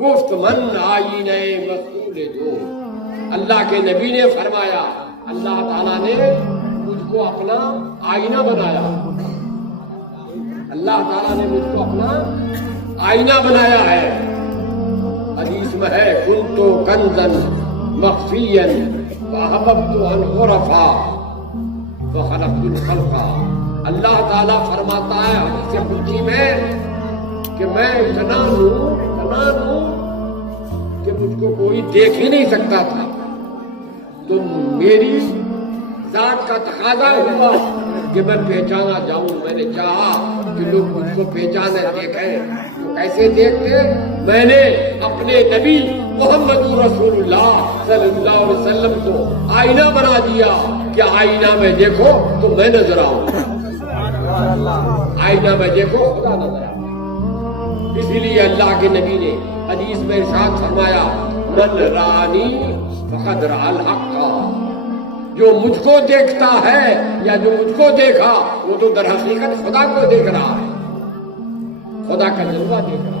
گفت من آئینہ مسئول دو، اللہ کے نبی نے فرمایا اللہ تعالیٰ نے مجھ کو اپنا آئینہ بنایا، اللہ تعالیٰ نے مجھ کو اپنا آئینہ بنایا ہے۔ حدیث میں ہے کنت کنزا مخفیا فاحببت ان عرفا فخلقت الخلق۔ اللہ تعالیٰ فرماتا ہے حدیث قدسی میں کہ میں اتنا ہوں کہ مجھ کو کوئی دیکھ ہی نہیں سکتا تھا، تو میری ذات کا تقاضا ہوا کہ میں پہچانا جاؤں۔ میں نے چاہا کہ لوگ مجھ کو پہچانے دیکھیں، تو کیسے دیکھتے؟ میں نے اپنے نبی محمد رسول اللہ صلی اللہ علیہ وسلم کو آئینہ بنا دیا کہ آئینہ میں دیکھو تو میں نظر آؤں، آئینہ میں دیکھو خدا نظر آؤں۔ اسی لیے اللہ کے نبی نے حدیث میں ارشاد فرمایا من رانی فقد رأى الحق، جو مجھ کو دیکھتا ہے یا جو مجھ کو دیکھا وہ تو در حقیقت خدا کو دیکھ رہا ہے، خدا کا جلوہ دیکھ رہا ہے۔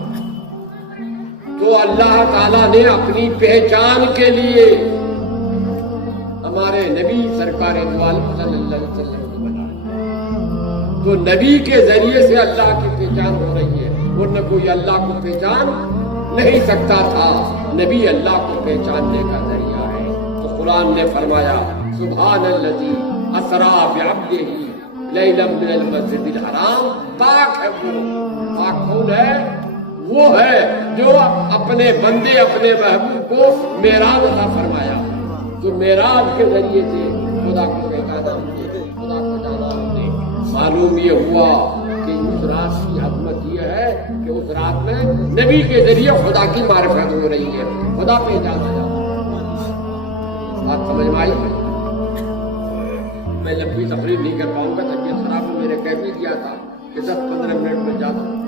تو اللہ تعالیٰ نے اپنی پہچان کے لیے ہمارے نبی سرکار دو عالم صلی اللہ علیہ وسلم کو بنایا، تو نبی کے ذریعے سے اللہ کی پہچان ہو رہی ہے، ورنہ کوئی اللہ کو پہچان نہیں سکتا تھا، نبی اللہ کو پہچاننے کا ذریعہ ہے۔ تو قرآن نے فرمایا سبحان الذی اسریٰ بعبدہ لیلا من المسجد الحرام، پاک ہے وہ، پاک کون ہے؟ وہ ہے جو اپنے بندے اپنے محبوب کو معراج عطا فرمایا۔ تو معراج کے ذریعے سے خدا کو پہچانا ہم نے، خدا کو جانا ہم نے۔ معلوم یہ ہوا کہ اس رات کی عظمت یہ ہے کہ اس رات میں نبی کے ذریعے خدا کی معرفت ہو رہی ہے، خدا پہچانا جاتا ہے۔ بات سمجھ میں آئی؟ میں لمبی تقریر نہیں کر پاؤں گا، طبیعت خراب میں نے کہہ بھی دیا تھا کہ 10-15 منٹ میں جا سکتا ہوں۔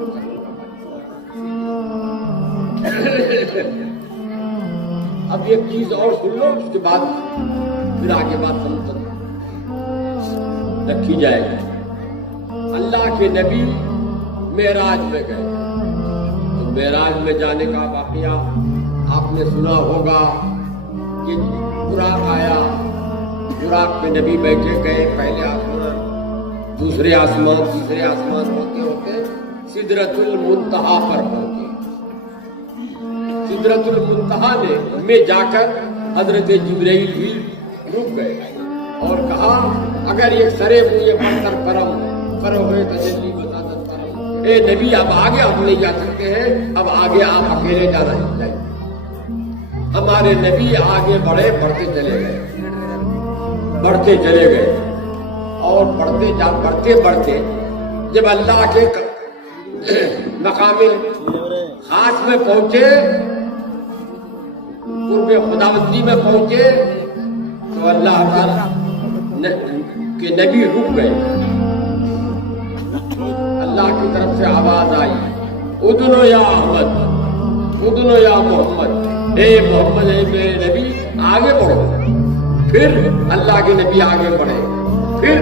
اب ایک چیز اور سن لو، اس کے بعد پھر آگے بات رکھی جائے گی۔ اللہ کے نبی معراج میں گئے، تو معراج میں جانے کا واقعہ آپ نے سنا ہوگا کہ براق آیا، براق پہ نبی بیٹھے گئے پہلے آسمان، دوسرے آسمان، تیسرے آسمان ہوتے ہوتے سدرۃ المنتہا پر پہنچے۔ سدرۃ المنتہا میں جا کر حضرت جبرائیل بھی رک گئے اور کہا اگر یہ سرے ہوئے پتھر کرو ہوئے تجلی بسادت کرم، اے نبی اب آگے ہم نہیں جا سکتے ہیں، اب آگے آپ اکیلے جانا چاہیے۔ ہمارے نبی آگے بڑھے، بڑھتے چلے گئے اور بڑھتے جب اللہ کے مقام خاص میں پہنچے، قرب خداوندی میں پہنچے، تو اللہ تعالی کے نبی رک گئے۔ اللہ کی طرف سے آواز آئی ادنو یا احمد، ادنو یا محمد، اے محمد، اے میرے نبی آگے بڑھو۔ پھر اللہ کے نبی آگے بڑھے، پھر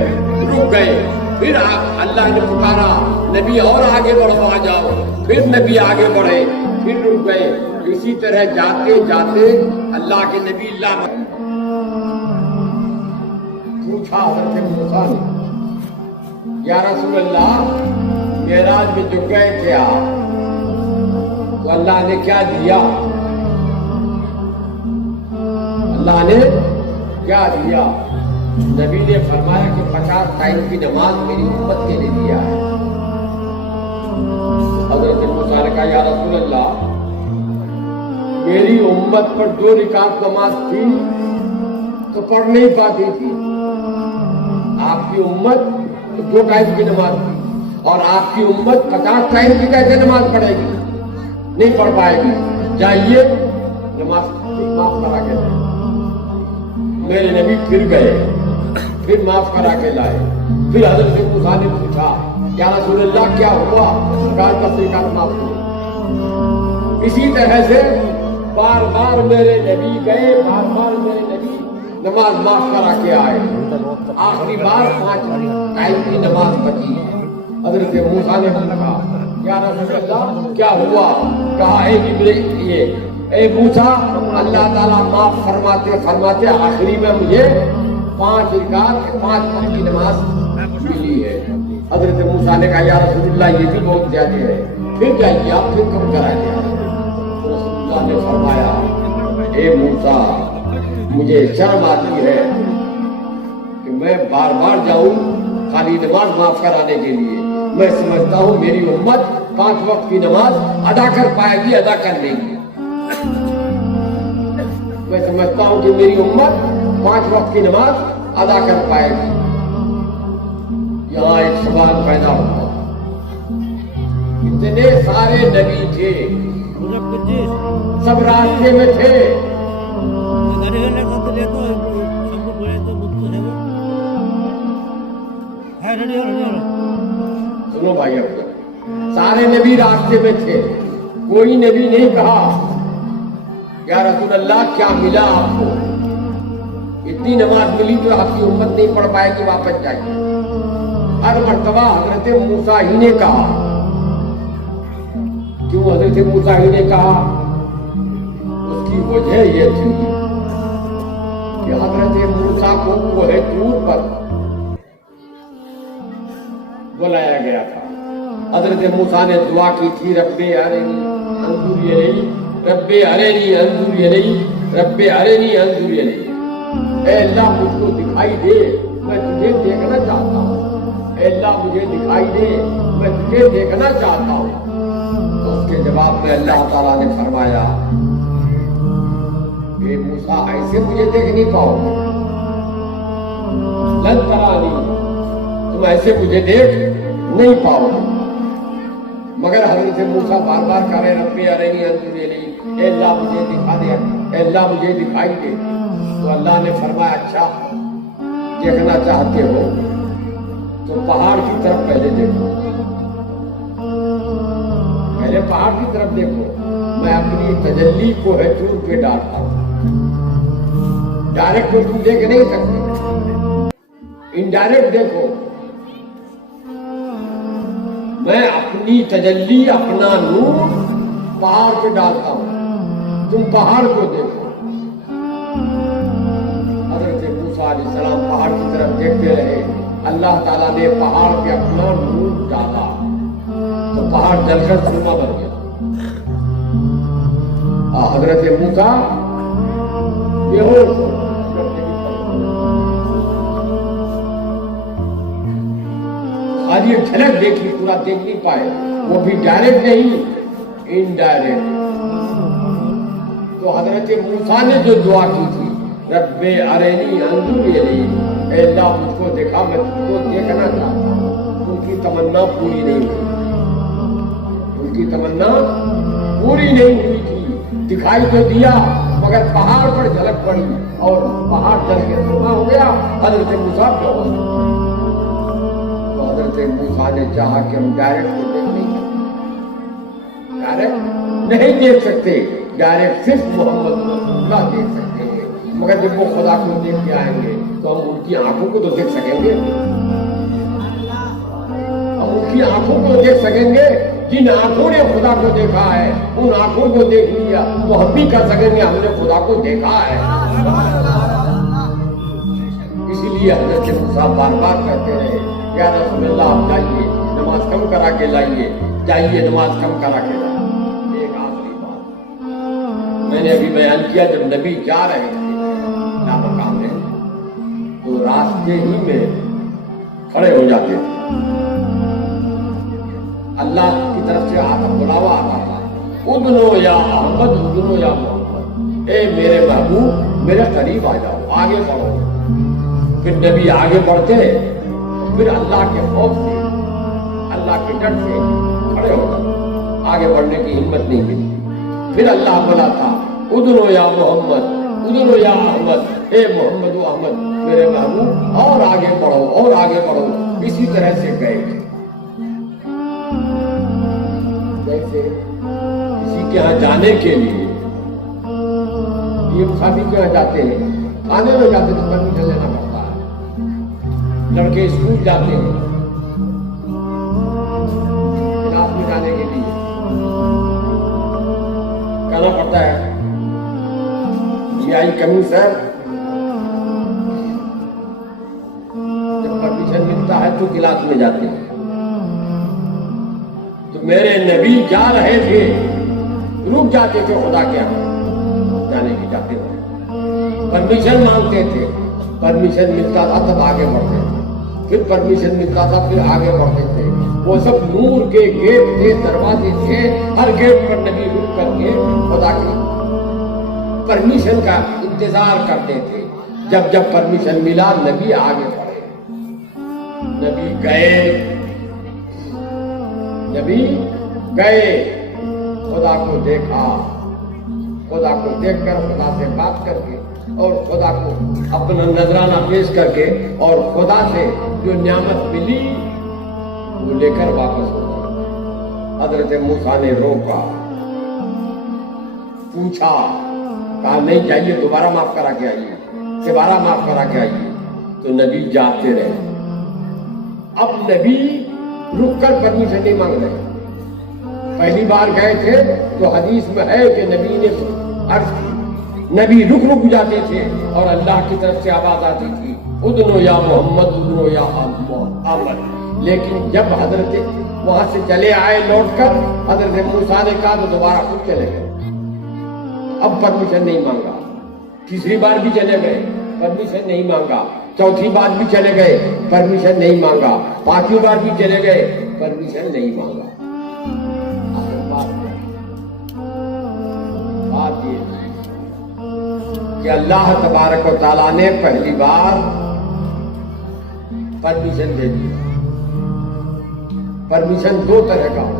رک گئے، پھر اللہ نے پکارا نبی اور آگے بڑھو، آ جاؤ، پھر نبی آگے بڑھے، پھر رک گئے۔ اسی طرح جاتے جاتے اللہ کے نبی اللہ پوچھا حضرت موسیٰ نے یا رسول اللہ معراج میں جو گئے تھے آپ، تو اللہ نے کیا دیا؟ اللہ نے کیا دیا؟ نبی نے فرمایا کہ 50 ٹائم کی نماز میری امت کے لیے دیا ہے۔ حضرت موسیٰ نے کہا یا رسول اللہ میری امت پر 2 رکعت نماز تھی تو پڑھ نہیں پاتی تھی، آپ کی امت 2 ٹائم کی نماز تھی اور آپ کی امت 50 ٹائم کی کیسے نماز پڑھے گی؟ نہیں پڑھ پائے گی، جائیے نماز معاف کرا کے لائے۔ میرے نبی پھر گئے، پھر معاف کرا کے لائے۔ پھر حضرت موسیٰ نے پوچھا یا رسول اللہ کیا ہوا؟ کہا 10 رکعت معاف ہوئی۔ اسی طرح سے بار بار میرے نبی گئے، بار بار میرے نبی نماز معاف کرا کے آئے۔ آخری بار 5 ٹائم کی نماز بچی۔ حضرت موسیٰ نے کہا یا رسول اللہ کیا ہوا؟ کہا اے موسیٰ اللہ تعالیٰ معاف فرماتے فرماتے آخری میں مجھے 5 رکعت 5 وقت کی نماز ملی ہے۔ حضرت موسیٰ نے کہا یا رسول اللہ یہ بھی بہت زیادہ ہے، پھر جائیے آپ پھر کم کرائیے۔ رسول اللہ نے فرمایا اے موسیٰ مجھے شرم آتی ہے کہ میں بار بار جاؤں خالی نماز معاف کرانے کے لیے، میں سمجھتا ہوں میری امت 5 وقت کی نماز ادا کر پائے گی، ادا کر لے گی۔ میں سمجھتا ہوں کہ میری امت 5 وقت کی نماز ادا کر پائے گی۔ یہاں ایک سوال پیدا ہوا، اتنے سارے نبی تھے، سب راستے میں تھے، سنو بھائی سارے نبی راستے میں تھے، کوئی نبی نہیں کہا یا رسول اللہ کیا ملا آپ کو، اتنی نماز ملی تو آپ کی امت نہیں پڑھ پائے گی، واپس جائیے۔ ہر مرتبہ حضرت موسیٰ ہی نے کہا۔ کیوں حضرت موسیٰ ہی نے کہا؟ اس کی وجہ یہ تھی کہ حضرت موسیٰ کو کوہ طور پر بلایا گیا تھا۔ حضرت موسیٰ نے دعا کی تھی رب ارنی انظر الی، رب ارنی انظر الی، رب ارنی انظر الی۔ اے اللہ مجھ کو دکھائی دے، میں تجھے دیکھنا چاہتا ہوں۔ اے اللہ مجھے دکھائی دے، میں تجھے دیکھنا چاہتا ہوں۔ تو اس کے جواب میں اللہ تعالیٰ نے فرمایا کہ موسیٰ ایسے مجھے دیکھ نہیں پاؤ گے، لن ترانی، تم ایسے مجھے دیکھ نہیں پاؤ گے۔ مگر حضرت موسیٰ بار بار کہہ رہے رب ارنی انظر الی، اے اللہ مجھے دکھا دے، اے اللہ مجھے دکھائی دے۔ تو اللہ نے فرمایا اچھا دیکھنا چاہتے ہو تو پہاڑ کی طرف پہلے دیکھو، پہلے پہاڑ کی طرف دیکھو، میں اپنی تجلی کو ہے طور پہ ڈالتا ہوں۔ ڈائریکٹ تو تم دیکھ نہیں سکتے، انڈائریکٹ دیکھو، میں اپنی تجلی اپنا نور پہاڑ پہ ڈالتا ہوں، تم پہاڑ کو دیکھو۔ حضرت موسیٰ علیہ السلام پہاڑ کی طرف دیکھتے رہے، اللہ تعالیٰ نے پہاڑ پہ اپنا نور ڈالا تو پہاڑ جل کر سرما بن گیا۔ حضرت موسیٰ بے ہوش، خالی ایک جھلک دیکھی، پورا دیکھ نہیں پائے، وہ بھی ڈائریکٹ نہیں انڈائریکٹ۔ تو حضرت موسیٰ نے جو دعا کی تھی رب ارنی انظر الی، اے اللہ مجھ کو دیکھا، میں تجھ کو دیکھنا چاہتا ہوں، ان کی تمنا پوری نہیں ہوئی، ان کی تمنا پوری نہیں ہوئی تھی۔ دکھائی تو دیا مگر پہاڑ پر جھلک پڑی اور پہاڑ جل کے سرما ہو گیا، حضرت موسیٰ بے ہوش۔ تو حضرت موسیٰ نے چاہا کہ ہم ڈائریکٹ کو دیکھ نہیں سکتے، ڈائریکٹ نہیں دیکھ سکتے، ڈائریکٹ صرف محمد رسول اللہ دیکھ سکتے ہیں، مگر جب وہ خدا کو دیکھ کے آئیں گے تو ہم ان کی آنکھوں کو تو دیکھ سکیں گے، ہم ان کی آنکھوں کو دیکھ سکیں گے۔ جن آنکھوں نے خدا کو دیکھا ہے ان آنکھوں کو دیکھ لیا تو ہم بھی کہہ سکیں گے ہم نے خدا کو دیکھا ہے۔ اسی لیے حضرت موسیٰ بار بار کہتے رہے یا رسول اللہ آپ جائیے نماز کم کرا کے لائیے، جائیے نماز کم کرا کے لائیے۔ ایک آخری بات میں نے ابھی بیان کیا، جب نبی جا رہے تھے مقام میں تو راستے ہی میں کھڑے ہو جاتے تھے، اللہ کی طرف سے بلاوا آتا تھا، ادنو یا احمد، ادنو یا محمد، اے میرے محبوب میرے قریب آ جاؤ، آگے بڑھو۔ پھر نبی آگے بڑھتے، پھر اللہ کے خوف سے، اللہ کے ڈر سے کھڑے ہو جاتے، آگے بڑھنے کی ہمت نہیں ملتی۔ پھر اللہ بلاتا ادنو یا محمد، ادنو یا احمد، اے محمد و احمد میرے محبوب اور آگے بڑھو اور آگے بڑھو۔ اسی طرح سے گئے، جیسے کسی کے ہاں جانے کے لیے یہ شادی کے یہاں جاتے ہیں، کھانے میں جاتے تو پرمیشن لینا پڑتا ہے، لڑکے اسکول جاتے ہیں کلاس میں جانے کے لیے کہنا پڑتا ہے آئی کمی سر. جب پرمیشن ملتا ہے تو کلاس میں جاتے ہیں. تو میرے نبی جا رہے تھے, رک جاتے تھے خدا کے یہاں جانے کی, جاتے ہوئے پرمیشن مانگتے تھے. پرمیشن ملتا تھا تب آگے بڑھتے تھے, پھر پرمیشن ملتا تھا پھر آگے بڑھتے تھے. وہ سب نور کے گیٹ تھے, دروازے تھے, ہر گیٹ پر نبی رک کر کے خدا کی پرمیشن کا انتظار کرتے تھے. جب جب پرمیشن ملا نبی آگے بڑھے, نبی گئے, خدا کو دیکھا, خدا کو دیکھ کر خدا سے بات کر کے اور خدا کو اپنا نذرانہ پیش کر کے اور خدا سے جو نعمت ملی وہ لے کر واپس ہو گئے. حضرت موسیٰ نے روکا, پوچھا, کہا نہیں جائیے, دوبارہ معاف کرا کے آئیے, دوبارہ معاف کرا کے آئیے. تو نبی جاتے رہے. اب نبی رک کر پرمیشن نہیں مانگ رہے. پہلی بار گئے تھے تو حدیث میں ہے کہ نبی نے عرض کی, نبی رک جاتے تھے اور اللہ کی طرف سے آواز آتی تھی ادنو یا محمد, ادنو یا احمد. لیکن جب حضرت وہاں سے چلے آئے لوٹ کر, حضرت موسیٰ نے کہا تو دوبارہ خود چلے گئے. اب پرمیشن نہیں مانگا. تیسری بار بھی چلے گئے, پرمیشن نہیں مانگا. چوتھی بار بھی چلے گئے, پرمیشن نہیں مانگا. پانچویں بار بھی چلے گئے, پرمیشن نہیں مانگا. بات یہ کہ اللہ تبارک و تعالیٰ نے پہلی بار پرمیشن دے دی. پرمیشن دو طرح کا ہو.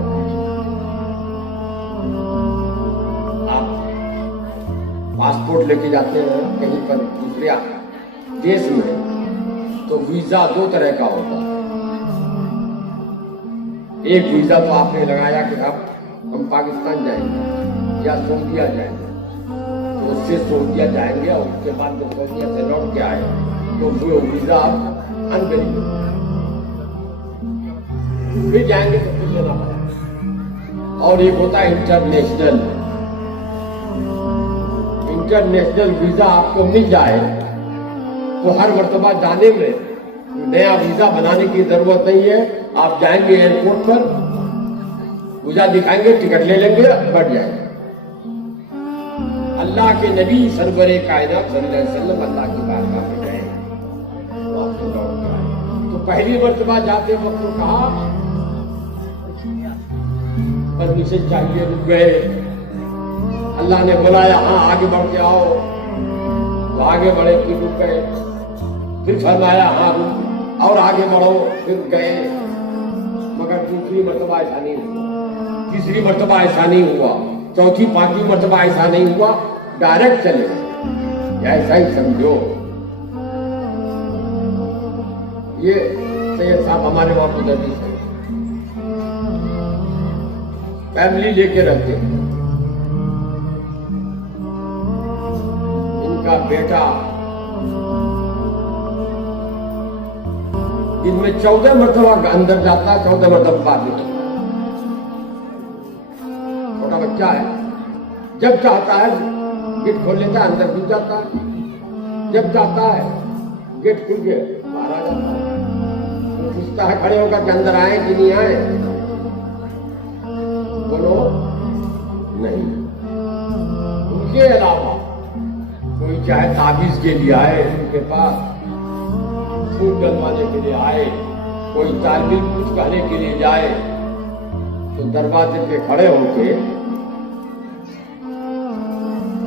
آپ پاسپورٹ لے کے جاتے ہیں کہیں پر دوسرے دیش میں تو ویزا دو طرح کا ہوتا ہے. ایک ویزا تو آپ نے لگایا کہ اب ہم پاکستان جائیں گے یا سعودیہ جائیں گے, تو اس سے سعودیہ جائیں گے اور اس کے بعد جب سعودیہ سے لوٹ کے آئے تو وہ ویزا انویلڈ, پھر جائیں گے تو پھر لینا پڑے. اور ایک ہوتا ہے انٹرنیشنل ویزا. آپ کو مل جائے تو ہر مرتبہ جانے میں نیا ویزا بنانے کی ضرورت نہیں ہے. آپ جائیں گے ایئرپورٹ پر, ویزا دکھائیں گے, ٹکٹ لے لیں گے, بڑھ جائیں گے. اللہ کے نبی سرور کائنات صلی اللہ علیہ وسلم اللہ کی بارگاہ میں گئے تو پہلی مرتبہ جاتے وقت کہا پرمیشن چاہیے, رک گئے. اللہ نے بلایا, ہاں آگے بڑھ کے آؤ, تو آگے بڑھے, پھر رک گئے. پھر فرمایا ہاں رک اور آگے بڑھو, پھر گئے. مگر دوسری مرتبہ ایسا نہیں ہوا, تیسری مرتبہ ایسا نہیں ہوا, چوتھی پانچویں مرتبہ ایسا نہیں ہوا, ڈائریکٹ چلے گئے. ایسا ہی سمجھو. یہ سید صاحب ہمارے وہاں مدرس ہیں, فیملی لے کے رہتے ہیں. ان کا بیٹا دن میں 14 مرتبہ اندر جاتا ہے, 14 مرتبہ باہر نکلتا ہے. چھوٹا بچہ ہے, جب چاہتا ہے گیٹ کھول لیتا ہے, اندر گھس جاتا ہے. جب چاہتا ہے گیٹ کھل کے باہر آ جاتا ہے. پوچھتا ہے کھڑے ہو کر کہ اندر آئے کہ نہیں آئے, بولو نہیں. ان کے علاوہ کوئی چاہے تعویذ کے لیے آئے ان کے پاس, پھول ڈلوانے کے لیے آئے, کوئی طالب علم کچھ کہنے کے لیے جائے تو دروازے پہ کھڑے ہو کے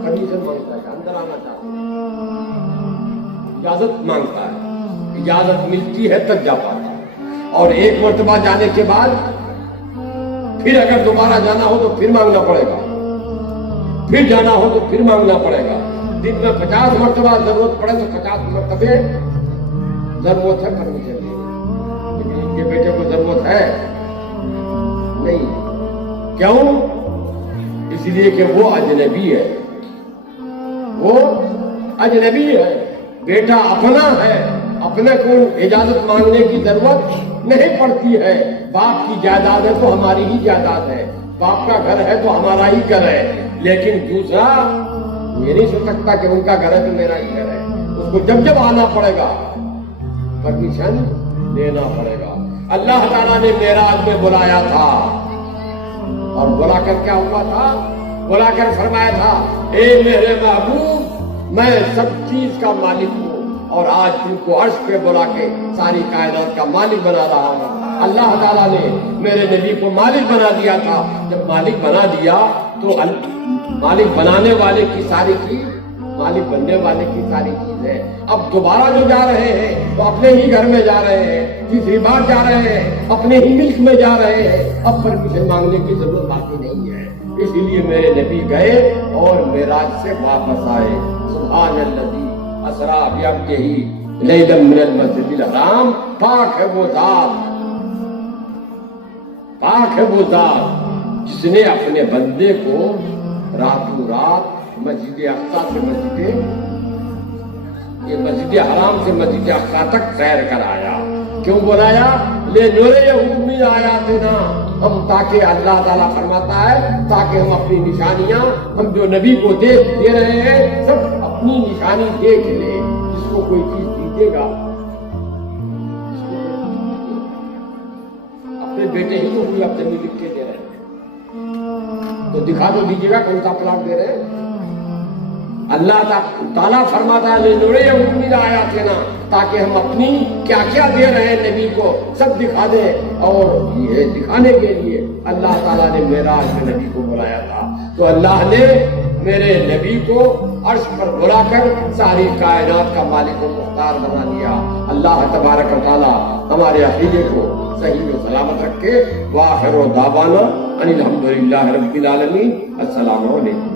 پرمیشن مانگتا ہے, اندر آنا چاہتا ہے, اجازت مانگتا ہے. اجازت ملتی ہے تب جا پاتا ہے. اور ایک مرتبہ جانے کے بعد پھر اگر دوبارہ جانا ہو تو پھر مانگنا پڑے گا, پھر جانا ہو تو پھر مانگنا پڑے گا. دن میں 50 مرتبہ ضرورت پڑے تو 50 مرتبہ ضرورت ہے پرمیشن لینے. لیکن ان کے بیٹے کو ضرورت ہے نہیں. کیوں؟ اس لیے کہ وہ اجنبی ہے, وہ اجنبی ہے. بیٹا اپنا ہے, اپنے کو اجازت مانگنے کی ضرورت نہیں پڑتی ہے. باپ کی جائیداد ہے تو ہماری ہی جائیداد ہے, باپ کا گھر ہے تو ہمارا ہی گھر ہے. لیکن دوسرا یہ نہیں سن سکتا کہ ان کا گھر ہے تو میرا ہی گھر ہے. اس کو جب جب آنا پڑے گا پرمیشن لینا پڑے گا. اللہ تعالیٰ نے معراج میں بلایا تھا اور بلا کر کیا ہوا تھا؟ بلا کر فرمایا تھا اے میرے محبوب میں سب چیز کا مالک ہوں اور آج تم کو عرش پہ بلا کے ساری کائنات کا مالک بنا رہا ہوں. اللہ تعالیٰ نے میرے نبی کو مالک بنا دیا تھا. جب مالک بنا دیا تو مالک بنانے والے کی ساری چیز مالک بننے والے کی ساری چیز ہے. اب دوبارہ جو جا رہے ہیں تو اپنے ہی گھر میں جا رہے ہیں, تیسری بار جا رہے ہیں اپنے ہی ملک میں جا رہے ہیں. اب پرمیشن مانگنے کی ضرورت باقی نہیں ہے. اسی لیے میرے نبی گئے اور معراج سے واپس آئے. سبحان الذی اسریٰ بعبدہ لیلا من المسجد الحرام. پاک ہے وہ ذات, پاک ہے وہ ذات جس نے اپنے بندے کو راتوں رات مسجد اقصیٰ سے مسجد حرام سے مسجد اقصیٰ تک سیر کرایا. کیوں بلایا؟ لِنُرِیَهُ مِنْ آیاتنا, ہم تاکہ اللہ تعالیٰ فرماتا ہے تاکہ ہم اپنی نشانیاں ہم جو نبی کو دے رہے ہیں سب اپنی نشانی دیکھ لیں. جس کو کوئی چیز دیجیے گا اپنے بیٹے ہی کو کوئی اپنے لکھ کے دے رہے ہیں تو دکھا تو دیجیے گا کون سا پلاٹ دے رہے ہیں. اللہ تعالیٰ فرماتا ہے لِنُرِیَهُ مِنْ آیاتنا, تاکہ ہم اپنی کیا کیا دے رہے ہیں نبی کو سب دکھا دیں. اور یہ دکھانے کے لیے اللہ تعالیٰ نے معراج میں نبی کو بلایا تھا. تو اللہ نے میرے نبی کو عرش پر بلا کر ساری کائنات کا مالک و مختار بنا دیا. اللہ تبارک و تعالیٰ ہمارے عقیدے کو صحیح و سلامت رکھے. وآخر دعوانا ان الحمدللہ رب العالمین. السلام علیکم.